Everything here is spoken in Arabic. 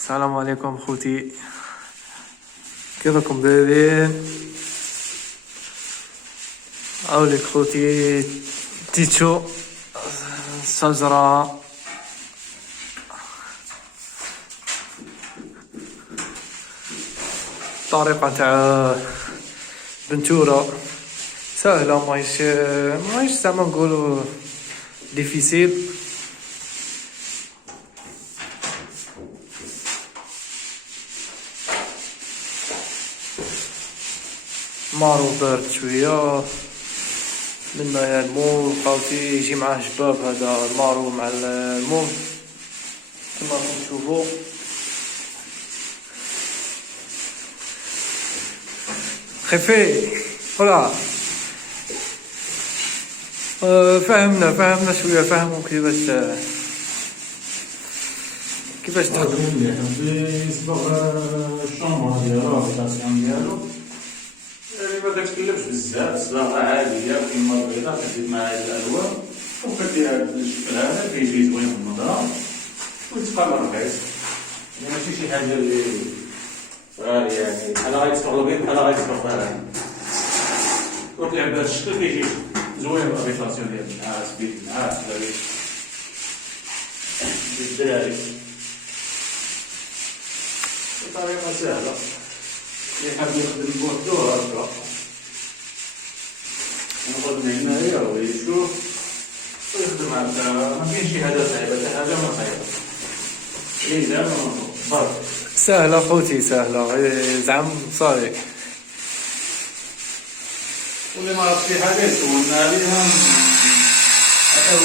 السلام عليكم خوتي، كيفكم دايرين؟ أولك خوتي تيتشو الشجرة طريقة تاع بنتورة سهلة، ماهيش زعما نقولو ديفيسيل. مارو بارد شوية، منا المول خاوتي يجي معاه جباب، هذا المارو مع المول كما راكم تشوفو. خفي ولا فهمنا شوية، فهموا كيفاش تخدم. يصبغ الشومبر ديالو الابليكاسيون ديالو، يعني ما كتكلفش بزاف، صباغة عادية كيما البيضة، كتزيد معها هاد الألوان وكدير هاد الشكل هذا كيجي زوين في النظرة ويتقرر رخيص، يعني ماشي شي حاجة اللي غالية، يعني بحال غيتصبغ البيض بحال غيتصبغ فهاد وتلعب بهاد الشكل كيجي زوين الابليكاسيون ديالك مع سبيد مع سلاويش للدراري بطريقة سهلة. اللي حاب يخدم بوحدو هاكا ياخد من هنايا ويشوف ويخدم هاكا، مكاينش شي حاجة صعيبة، حتى حاجة ما صعيبة، إلزام برك سهلة خوتي سهلة، زعما صافي. واللي ما عرف شي حاجة يسولنا عليها حتى هو